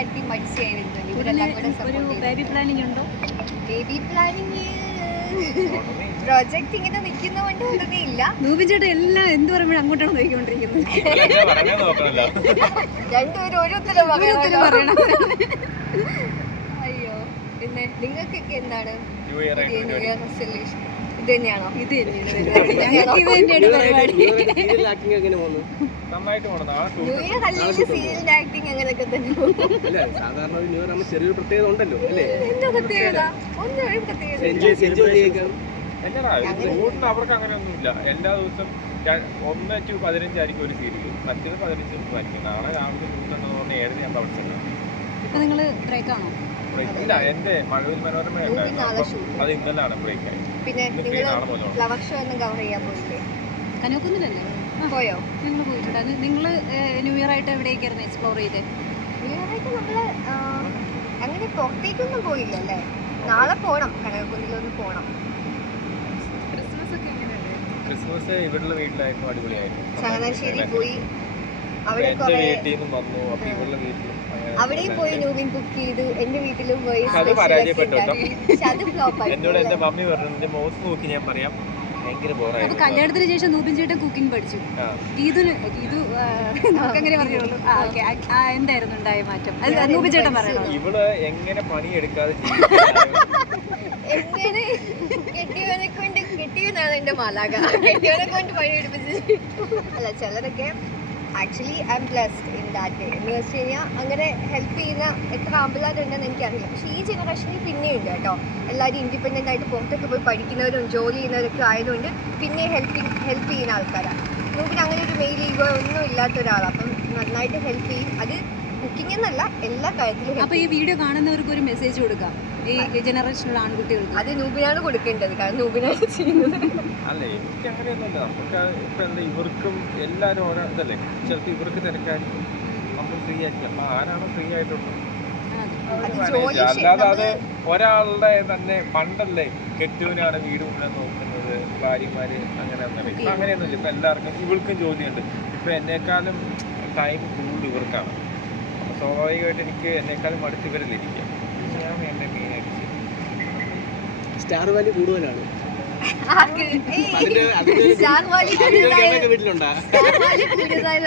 കാര്യത്തിൽ മടിച്ചായിരുന്നു ഇവരെല്ലാം കൂടെ ഒരു സപ്പോർട്ട് ബേബി പ്ലാനിങ് ഉണ്ടോ? ബേബി പ്ലാനിങ് പ്രോജക്റ്റ് ഇങ്ങനെ നിൽക്കുന്നതുകൊണ്ട് ഉടനെ ഇല്ല എല്ലാം എന്ത് പറയുമ്പോഴും അങ്ങോട്ടാണ് നോക്കിക്കൊണ്ടിരിക്കുന്നത്. രണ്ടുപേരും ഓരോരുത്തരും പറയണം. അയ്യോ പിന്നെ നിങ്ങൾക്കൊക്കെ എന്താണ് ന്യൂ ഇയർ റെസൊല്യൂഷൻ ഇത് തന്നെയാണോ. ഇത് ആക്ടിങ് അങ്ങനെയൊക്കെ തന്നെ സാധാരണ ഒരു ന്യൂ ചെറിയൊരു പ്രത്യേകത ഉണ്ടല്ലോ അല്ലേ? എന്താ പ്രത്യേകത. ഒന്നും ഒരു പ്രത്യേകത അവർക്ക് അങ്ങനെയൊന്നുമില്ല എല്ലാ ദിവസം ഒന്ന് ടു പതിനഞ്ചായിരിക്കും ഒരു സീരിയൽ മറ്റേത് പതിനഞ്ച് ആയിരിക്കും നാളെ രാവിലെ ഷൂട്ടുണ്ടെന്ന് പറഞ്ഞാൽ ഏഴ് ഞാൻ അവിടെ ഇല്ല എന്റെ മഴവിൽ മനോരമ ഉണ്ടായിരുന്നു. അത് ഇന്നലാണ് ബ്രേക്ക് ആയി പിന്നെ നിങ്ങൾ ഫ്ലവർ ഷോ ഒന്നും കവർ ചെയ്യാൻ പോയില്ലേ കനോക്കുന്നില്ലല്ലേ പോയോ? നിങ്ങൾ പോയിട്ടുണ്ടായിരുന്നു നിങ്ങൾ ന്യൂ ഇയർ ആയിട്ട് എവിടേക്കായിരുന്നു എക്സ്പ്ലോർ ചെയ്തേ? ന്യൂ ഇയർ ആയിട്ട് നമ്മൾ അങ്ങനെ പുറത്തേക്കൊന്നും പോയില്ലല്ലേ? നാളെ പോണം. കനകക്കുന്നിലൊന്ന് പോണം. ക്രിസ്മസ് ഒക്കെ ക്രിസ്മസ് ഇവിടെയുള്ള വീട്ടിലായിരുന്നു അടിപൊളിയായിരുന്നു. ചങ്ങനാശ്ശേരി പോയി. അവിടെ എന്റെ കുറെ വീട്ടിൽ നിന്നും വന്നു. അപ്പൊ ഇവരുടെ വീട്ടിലും അങ്ങനെ അവിടെയും പോയി നൂബിൻ കുക്ക് ചെയ്തു എന്റെ വീട്ടിലും പോയി അത് special പരാജയപ്പെട്ടു പക്ഷെ അത് ഫ്ലോപ്പ് ആയി എന്നോട് എന്റെ മമ്മി പറഞ്ഞു എന്റെ നോക്കി ഞാൻ പറയാം. ഭയങ്കര അപ്പൊ കല്യാണത്തിന് ശേഷം നൂബിൻ ചേട്ടൻ കുക്കിംഗ് പഠിച്ചു. ഗീതുന് ഗീതു ആ, നമുക്കങ്ങനെ പറഞ്ഞോളൂ എന്തായിരുന്നു ഉണ്ടായ മാറ്റം? ചേട്ടൻ പറയുന്നത് ഇവൾ എങ്ങനെ പണിയെടുക്കാതെ ജീവിക്കും എങ്ങനെ കെട്ടിയവനെ കൊണ്ട് കെട്ടിയവനാണ് എന്റെ മാലാക കെട്ടിയവനെ കൊണ്ട് പണിയെടുപ്പിച്ച് അല്ല ചിലരൊക്കെ actually I'm blessed in that way എന്ന് വെച്ച് കഴിഞ്ഞാൽ അങ്ങനെ ഹെൽപ്പ് ചെയ്യുന്ന എത്ര ആമ്പിള്ളേരുണ്ടെന്ന് എനിക്കറിയില്ല. പക്ഷേ ഈ ജനറേഷനിൽ പിന്നെയുണ്ട് കേട്ടോ. എല്ലാവരും ഇൻഡിപെൻഡന്റ് ആയിട്ട് പുറത്തൊക്കെ പോയി പഠിക്കുന്നവരും ജോലി ചെയ്യുന്നവരൊക്കെ ആയതുകൊണ്ട് പിന്നെ ഹെൽപ്പിങ് ഹെൽപ്പ് ചെയ്യുന്ന ആൾക്കാരാണ് നമുക്ക് അങ്ങനെ ഒരു മെയിൽ ഈഗോ ഒന്നും ഇല്ലാത്ത ഒരാളാണ് അപ്പം നന്നായിട്ട് ഹെൽപ്പ് ചെയ്യും. അത് കുക്കിംഗ് എന്നല്ല എല്ലാ കാര്യത്തിലും അപ്പോൾ ഈ വീഡിയോ കാണുന്നവർക്ക് ഒരു മെസ്സേജ് കൊടുക്കാം. ഈ ജനറേഷനുള്ള ആൺകുട്ടികൾക്ക്. അത് നൂബിനാണ് കൊടുക്കേണ്ടത്. കാരണം നൂബിനാണ് ചെയ്യുന്നത്. അല്ല എനിക്ക് അങ്ങനെയൊന്നുമില്ല. നമുക്ക് ഇപ്പൊ എന്താ ഇവർക്കും എല്ലാരും ഓരോ ഇതല്ലേ? ചിലപ്പോൾ ഇവർക്ക് തിരക്കായിരിക്കും നമ്മൾ ഫ്രീ ആയിരിക്കും. അപ്പൊ ആരാണ് ഫ്രീ ആയിട്ടുള്ളത്? അല്ലാതെ അത് ഒരാളുടെ തന്നെ പണ്ടല്ലേ കെട്ടുവിനാണ് വീട് മുഴുവൻ നോക്കുന്നത് ഭാര്യമാര് അങ്ങനെ അങ്ങനെ. അങ്ങനെയൊന്നുമില്ല. ഇപ്പൊ എല്ലാവർക്കും ഇവൾക്കും ജോലിയുണ്ട്. ഇപ്പൊ എന്നെക്കാളും ടൈം കൂടുതൽ ഇവർക്കാണ്. സ്വാഭാവികമായിട്ട് എനിക്ക് എന്നെക്കാളും അടുത്ത് ഇവരല്ലേ ഇരിക്കുക. ഞാൻ സ്റ്റാർ കൂടുതലാണ്.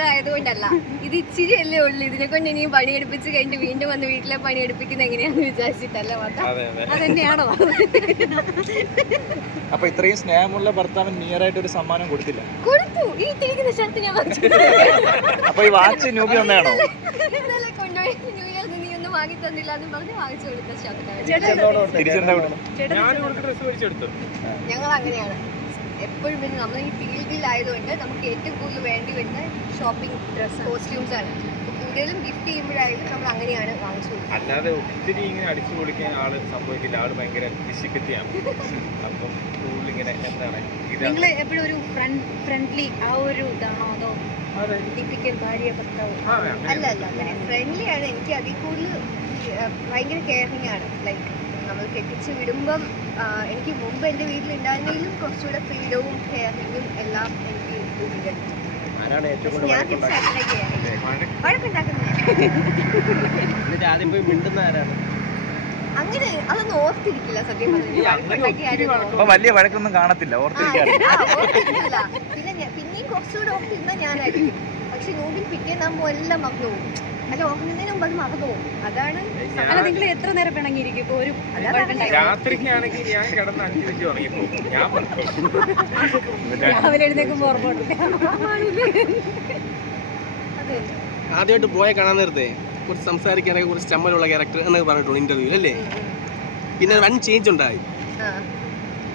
ആയതുകൊണ്ടല്ല ഇത് ഇച്ചിരി അല്ലേ ഉള്ളൂ. ഇതിനെ കൊണ്ട് ഇനിയും പണിയെടുപ്പിച്ച് കഴിഞ്ഞിട്ട് വീണ്ടും വന്ന് വീട്ടിലെ പണിയെടുപ്പിക്കുന്ന എങ്ങനെയാന്ന് വിചാരിച്ചിട്ടല്ല അതെന്നെയാണോ? അപ്പൊ ഇത്രയും സ്നേഹമുള്ള ഭർത്താവ് നിയർ ആയിട്ട് ഒരു സമ്മാനം കൊടുത്തില്ല. കൊടുത്തു. ഈ തിരിക്കുന്ന ഷർട്ട് ഞാൻ അപ്പൊ ഈ വാച്ച് നൂബി വന്നാണോ ഇന്നലെ കൊണ്ടുപോയി ന്യൂ ഇയർ നീ ഒന്നും വാങ്ങി തന്നില്ല എന്ന് പറഞ്ഞ് വാങ്ങിച്ചു കൊടുത്ത ഞങ്ങൾ അങ്ങനെയാണ്. എപ്പോഴും പിന്നെ നമ്മൾ ഈ ഫീൽഡിലായതുകൊണ്ട് നമുക്ക് ഏറ്റവും കൂടുതൽ വേണ്ടി വരുന്ന ഷോപ്പിംഗ് ഡ്രസ് കോസ്റ്റ്യൂംസ് ആണ്. കൂടുതലും ഗിഫ്റ്റ് ചെയ്യുമ്പോഴായാലും നമ്മൾ അങ്ങനെയാണ് വാങ്ങിച്ചു അല്ലാതെ ഒത്തിരി ഇങ്ങനെ അടിച്ചു പൊളിക്കാൻ ആൾ സംഭവിക്കില്ല. ആൾ ഭയങ്കര പിശുക്കത്തിയാണ് അപ്പം ഇങ്ങനെ എന്താണ് നിങ്ങൾ എപ്പോഴും ഒരു ഫ്രണ്ട്ലി ആ ഒരു ഇതാണോ അതോ അതെ. ടിപ്പിക്കൽ ഭാര്യ ഭർത്താവ്. അല്ല അല്ല അങ്ങനെ ഫ്രണ്ട്ലി ആണ്. എനിക്ക് അതിൽ കൂടുതൽ ഭയങ്കര കെയറിങ് ആണ്. ലൈക്ക് നമ്മൾ കെട്ടിച്ച് വിടുമ്പം എനിക്ക് മുമ്പ് എന്റെ വീട്ടിലുണ്ടായിരുന്നെങ്കിലും കുറച്ചുകൂടെ ഫ്രീഡവും കെയറിങ്ങും എല്ലാം എനിക്ക് കൂടുതൽ ഞാൻ വഴക്കുണ്ടാക്കുക തിരിച്ച് അങ്ങനെ അതൊന്നും ഓർത്തിരിക്കില്ല സത്യം അപ്പൊ വലിയ വഴക്കൊന്നും കാണത്തില്ല ഓർത്തിരിക്കാറ് ഓർത്തിരിക്കില്ല. പിന്നെ പിന്നെയും കുറച്ചുകൂടെ ഓർത്തിരുന്ന ഞാനായിരിക്കും. പക്ഷെ നോമ്പിൽ പിറ്റേന്നാകുമ്പോൾ എല്ലാം മറന്നു പോകും. അല്ല ഓർക്കുന്നതിന് മുമ്പ് അത് മറന്നു പോകും. അതാണ് അല്ല നിങ്ങൾ എത്ര നേരം പിണങ്ങിയിരിക്കും? ഒരു. രാത്രിക്കാണെങ്കിൽ ഞാൻ കിടന്ന് അഞ്ചു മിനിറ്റ് ഉറങ്ങിപ്പോകും ഞാൻ പറക്കും രാവിലെ എഴുന്നേക്കുമ്പോ ഓർമ്മ അതെ. ആദ്യമായിട്ട് പോയ കാണാൻ നേരത്തെ? കുറച്ച് സംസാരിക്കാനൊക്കെ കുറച്ച് ചമ്മലുള്ള ക്യാരക്ടർ എന്നൊക്കെ പറഞ്ഞിട്ടുണ്ട് ഇന്റർവ്യൂ അല്ലേ? പിന്നെ വൺ ചേഞ്ച് ഉണ്ടായി.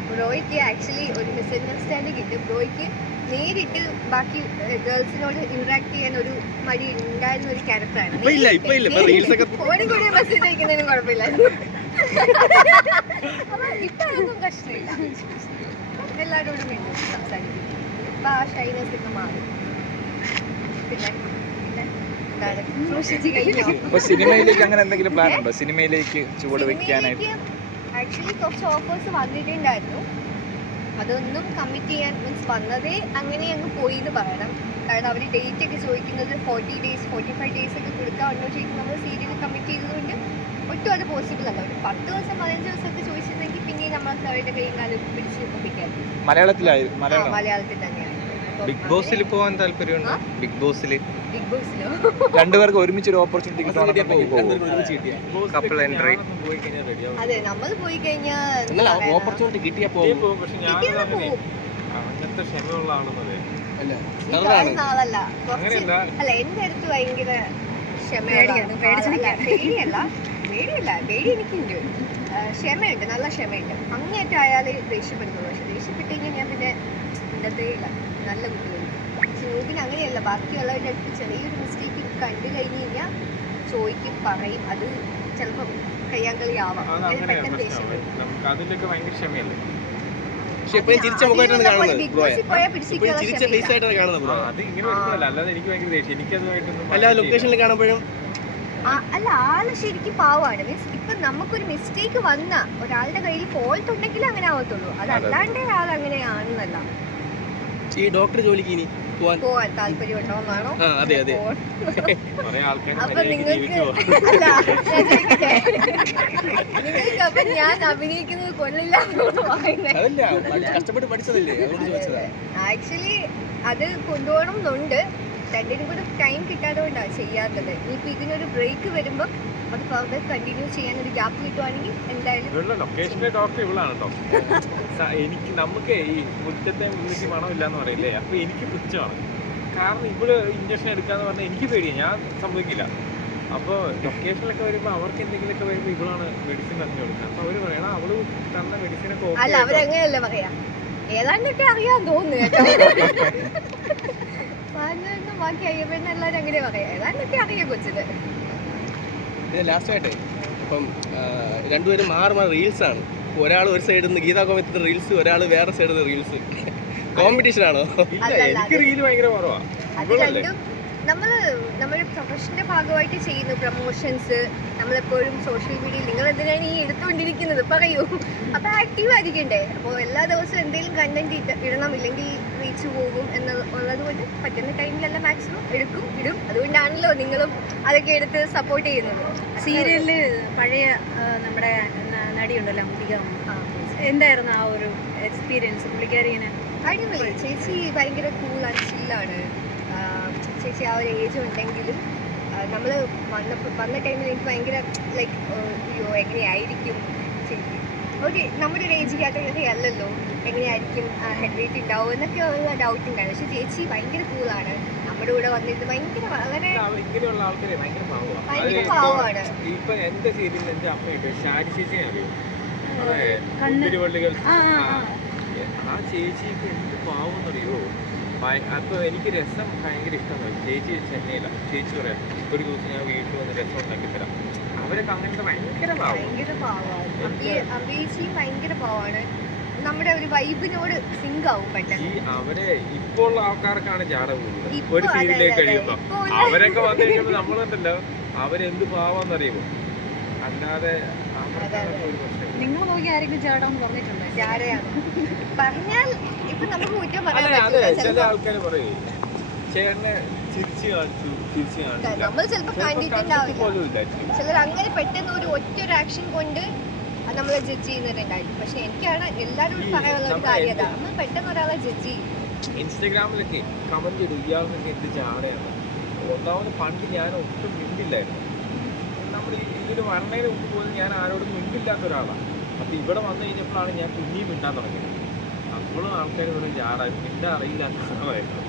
ബ്രോയ്ക്ക് ആക്ച്വലി ഒരു മിസ്അണ്ടർസ്റ്റാൻഡിങ് ഉണ്ട് ബ്രോയ്ക്ക് നേരിട്ട് ബാക്കി ഗേൾസിനോട് ഇന്ററാക്ട് ചെയ്യാൻ ഒരു മടി ഉണ്ടായിരുന്ന ഒരു ക്യാരക്ടറാണ് ഫോണിൽ കൂടി മെസ്സേജ് അയക്കുന്നതിനും കുഴപ്പമില്ലായിരുന്നു. അപ്പൊ ഇപ്പൊ അതൊന്നും പ്രശ്നമില്ല. എല്ലാവരോടും വേണ്ടി സംസാരിക്കും. ഇപ്പൊ ആ ഷൈനസ് ഒക്കെ മാറി. പിന്നെ കഴിഞ്ഞോ സിനിമയിലേക്ക് അങ്ങനെ എന്തെങ്കിലും പ്ലാൻ ഉണ്ടോ? സിനിമയിലേക്ക് ചുവട് വെക്കാനായിട്ട്. ആക്ച്വലി കുറച്ച് ഓഫേഴ്സ് വന്നിട്ടുണ്ടായിരുന്നു. അതൊന്നും കമ്മിറ്റ് ചെയ്യാൻ മീൻസ് വന്നതേ അങ്ങനെ അങ്ങ് പോയി എന്ന് പറയണം. കാരണം അവർ ഡേറ്റ് ഒക്കെ ചോദിക്കുന്നത് forty days forty five days ഒക്കെ കൊടുക്കാറുണ്ടോ ചോദിക്കും നമ്മൾ സീരിയൽ കമ്മിറ്റ് ചെയ്തതുകൊണ്ട് ഒട്ടും അത് പോസിബിൾ അല്ല. ഒരു പത്ത് ദിവസം പതിനഞ്ച് ദിവസമൊക്കെ ചോദിച്ചിരുന്നെങ്കിൽ പിന്നെ നമ്മൾ അവരുടെ കൈയും കാലും പിടിച്ച് ഒപ്പിക്കാൻ മലയാളത്തിലായി മലയാളം. മലയാളത്തിൽ തന്നെയാണ് ബിഗ് ബോസിൽ പോകാൻ താല്പര്യമുണ്ട്? ബിഗ് ബോസിൽ ബിഗ് ബോസിലോ രണ്ടുപേർക്ക് ഒരുമിച്ച് ഒരു ഓപ്പർച്യൂണിറ്റി റെഡിയാവും അതെ നമ്മൾ പോയി കഴിഞ്ഞാൽ ഓപ്പർച്യൂണിറ്റി കിട്ടിയാ പോകും. അങ്ങനത്തെ ക്ഷമയുള്ള അല്ല അല്ല എന്റെ അടുത്ത് ഭയങ്കര പേടിയാണ്, പേടിച്ച് ക്ഷമയല്ല പേടിയല്ല. പേടിയല്ല പേടി എനിക്കുണ്ട്. ക്ഷമയുണ്ട് നല്ല ക്ഷമയുണ്ട്. അങ്ങേറ്റം അയാൾ ദേഷ്യപ്പെടുന്നു പക്ഷെ ദേഷ്യപ്പെട്ട് കഴിഞ്ഞാൽ ഞാൻ പിന്നെ ഇല്ല നല്ല കുട്ടികൾ പക്ഷെ നോക്കിന് അങ്ങനെയല്ല. ബാക്കിയുള്ളവരുടെ അടുത്ത് ചെറിയൊരു മിസ്റ്റേക്ക് കണ്ടു കഴിഞ്ഞ് കഴിഞ്ഞാൽ ചോദിക്കും പറയും. അത് ചിലപ്പോൾ കയ്യാങ്കളി ആവാം. അത് അങ്ങനെ അങ്ങനെയാണ് പെട്ടെന്ന് പക്ഷെ എപ്പോഴും ചിരിച്ച മുഖമായിട്ടാണ് കാണുന്നത് ഇപ്പോഴും ചിരിച്ച ഫേസ് ആയിട്ടാണ് കാണുന്നത് ബ്രോ. അത് ഇങ്ങനെ അല്ലാതെ എനിക്ക് ഭയങ്കര ദേഷ്യം. എനിക്കതുമായിട്ടൊന്നും അല്ല ലൊക്കേഷനിൽ കാണുമ്പോഴും അല്ല ആൾ ശരിക്കും പാവാണ്. മീൻസ് ഇപ്പൊ നമുക്കൊരു മിസ്റ്റേക്ക് വന്ന ഒരാളുടെ കയ്യിൽ ഫോൾട്ട് ഉണ്ടെങ്കിൽ അങ്ങനെ ആവത്തുള്ളൂ. അതല്ലാണ്ട് ആൾ അങ്ങനെയാണെന്നല്ല. ഈ ഡോക്ടർ ജോലിക്ക് ഇനി പോവാൻ? പോവാൻ താല്പര്യമുണ്ടോന്നാണോ ആ അതെ അതെ. അപ്പൊ നിങ്ങൾക്ക് അല്ല ഞാൻ ചോദിക്കട്ടെ? നിങ്ങൾക്ക് അപ്പൊ ഞാൻ അഭിനയിക്കുന്നത് കൊല്ലില്ല അതല്ല പഠി- കഷ്ടപ്പെട്ട് പഠിച്ചതല്ലേ? അതുകൊണ്ട് ചോദിച്ചതാ. ആക്ച്വലി അത് കൊണ്ടുപോകണം എന്നുണ്ട് രണ്ടിനും കൂടെ ടൈം കിട്ടാതെ കൊണ്ടാണ് ചെയ്യാത്തത്. ഇനിയിപ്പോ ഇതിനൊരു ബ്രേക്ക് വരുമ്പോൾ അത് ഫർദർ കണ്ടിന്യൂ ചെയ്യാൻ ഒരു ഗ്യാപ്പ് കിട്ടുവാണെങ്കിൽ എന്തായാലും ഇവളുടെ ലൊക്കേഷനിലെ ഡോക്ടർ ഇവളാണ് കേട്ടോ എനിക്ക് നമുക്ക് ഈ മുറ്റത്തെ മുന്നിലേക്ക് മണമില്ല എന്ന് പറയില്ലേ? അപ്പൊ എനിക്ക് പുച്ഛമാണ്. കാരണം ഇവിടെ ഇഞ്ചക്ഷൻ എടുക്കാന്ന് പറഞ്ഞാൽ എനിക്ക് പേടിയാണ് ഞാൻ സംഭവിക്കില്ല. അപ്പോൾ ലൊക്കേഷനിലൊക്കെ വരുമ്പോൾ അവർക്ക് എന്തെങ്കിലുമൊക്കെ വരുമ്പോൾ ഇവളാണ് മെഡിസിൻ പറഞ്ഞു കൊടുക്കുന്നത് അപ്പോൾ അവർ പറയണം അവൾ തന്ന മെഡിസിനൊക്കെ അല്ല അവരങ്ങനെയല്ല പറയാ? ഏതാണ്ടൊക്കെ അറിയാൻ തോന്നുന്നു കേട്ടോ. പറഞ്ഞിട്ട് ബാക്കി അയ്യപ്പൻ എല്ലാവരും അങ്ങനെ പറയാ. ഏതാണ്ടൊക്കെ അറിയാം കൊച്ചിന്. ഇത് ലാസ്റ്റ് ആയിട്ടേ ഇപ്പം രണ്ടുപേരും മാറി മാറി റീൽസ് ആണ്. ഒരാൾ ഒരു സൈഡിൽ നിന്ന് ഗീതാ കോമത്തിന്റെ റീൽസ് ഒരാൾ വേറെ സൈഡിൽ നിന്ന് റീൽസ് കോമ്പറ്റീഷൻ ആണോ? എനിക്ക് റീൽ ഭയങ്കര കുറവാ. അത് ഇവളല്ലേ? ഭാഗമായിട്ട് ചെയ്യുന്നു പ്രൊമോഷൻസ് നമ്മളെപ്പോഴും സോഷ്യൽ മീഡിയയിൽ നിങ്ങൾ എന്തിനാണ് ഈ എടുത്തുകൊണ്ടിരിക്കുന്നത്? പറയൂ. അപ്പോൾ ആക്റ്റീവ് ആയിരിക്കണ്ടേ? അപ്പോൾ എല്ലാ ദിവസവും എന്തെങ്കിലും കണ്ടന്റ് ഇടണം ഇല്ലെങ്കിൽ റീച്ച് പോകും എന്ന് ഉള്ളത് കൊണ്ട് പറ്റുന്ന ടൈമിലല്ല മാക്സിമം എടുക്കും ഇടും. അതുകൊണ്ടാണല്ലോ നിങ്ങളും അതൊക്കെ എടുത്ത് സപ്പോർട്ട് ചെയ്യുന്നത്. സീരിയലിൽ പഴയ നമ്മുടെ നടിയുണ്ടല്ലോ അംബിക. എന്തായിരുന്നു ആ ഒരു എക്സ്പീരിയൻസ് പുള്ളിക്കാരിങ്ങനെ അടിപൊളി. ചേച്ചി ഭയങ്കര കൂളാണ് ചില്ലാണ് ചേച്ചി ആ ഒരു ഏജ് ഉണ്ടെങ്കിലും നമ്മൾ വന്നപ്പോൾ വന്ന ടൈമിൽ എനിക്ക് ഭയങ്കര ലൈക്ക് അയ്യോ എങ്ങനെയായിരിക്കും? ഒരു നമ്മുടെ ഒരു ഏജ് കാറ്റഗറി അല്ലല്ലോ. എങ്ങനെയായിരിക്കും? ഹെഡ് വെയിറ്റ് ഉണ്ടാവും എന്നൊക്കെ ഉള്ള ഡൗട്ട് ഉണ്ടായിരുന്നു പക്ഷെ ചേച്ചി ഭയങ്കര കൂളാണ് നമ്മുടെ കൂടെ വന്നിരുന്നത് ഭയങ്കര വളരെ ഇങ്ങനെയുള്ള ആൾക്കാരെ ഭയങ്കര പാവമാണ്. ഭയങ്കര പാവമാണ്. ഇപ്പൊ എന്റെ സീരിയലിൽ എന്റെ അമ്മയുണ്ട്. ഷാരി ചേച്ചിനെ അറിയോ? അതെ. കണ്ണ്. ആ ചേച്ചിക്ക് എന്ത് പാവെന്നറിയോ ഭയ- അപ്പൊ എനിക്ക് രസം ഭയങ്കര ഇഷ്ടമാണ്. ചേച്ചി ചെന്നൈയിലാണ് ചേച്ചി പറയാം ഒരു ദിവസം ഞാൻ വീട്ടിൽ വന്ന് രസം ഉണ്ടാക്കി തരാം. അവരൊക്കെ അങ്ങനത്തെ ഭയങ്കര ഭയങ്കര പാവമാണ് ഭയങ്കര പാവമാണ് നമ്മുടെ ഒരു വൈബിനോട് സിങ്ക് ആവും പെട്ടെന്ന്. ഈ അവരെ ഇപ്പോൾ ഉള്ള ആൾക്കാർക്കാണ് ജാട കൂടുതൽ. ഒരു സീരിയലേക്ക് കഴിയുമ്പോ. അവരൊക്കെ വന്നു കഴിയുമ്പോ നമ്മളുണ്ടല്ലോ അവരെന്ത് പാവാന്നറിയുമോ? അല്ലാതെ നിങ്ങൾ നോക്കി ആരെങ്കിലും ചാടാന്ന് പറഞ്ഞിട്ടുണ്ടോ? ജാടയാണ്? പറഞ്ഞാൽ ചില ആൾക്കാർ പറയേ ചേട്ടനെ ചിരിച്ചു കാണിച്ചു ചിരിച്ചു കാണിച്ചില്ല നമ്മൾ ചിലപ്പോ കണ്ടിട്ടുണ്ടാവില്ല. ചിലർ അങ്ങനെ പെട്ടെന്ന് ഒരു ഒറ്റ ഒരു ആക്ഷൻ കൊണ്ട് അത് നമ്മളെ ജഡ്ജ് ചെയ്യുന്നവരുണ്ടായിരിക്കും പക്ഷെ എനിക്കാണ് എല്ലാവരും പറയാനുള്ള ഒരു നമ്മുടെ കാര്യം അതാ. എന്ത്? നമ്മൾ പെട്ടെന്ന് ഒരാളെ ജഡ്ജ് ചെയ്യും. ഇൻസ്റ്റഗ്രാമിലൊക്കെ കമന്റ് ചെയ്തു ഇയാളൊക്കെ എന്ത് ചാടയാണ്? ഒന്നാമത് പണ്ട് ഞാൻ ഒട്ടും മിണ്ടില്ലായിരുന്നു. നമ്മൾ ഇതിന് വരണതിന് മുമ്പ് പോലും ഞാൻ ആരോടും മിണ്ടില്ലാത്ത ഒരാളാണ് അപ്പം ഇവിടെ വന്നു കഴിഞ്ഞപ്പോഴാണ് ഞാൻ പിന്നെയും മിണ്ടാൻ തുടങ്ങിയത്. അപ്പോഴും ആൾക്കാർ ഇവിടെ ചാടാൻ. പിന്നെ അറിയില്ലാത്ത ആളായിരുന്നു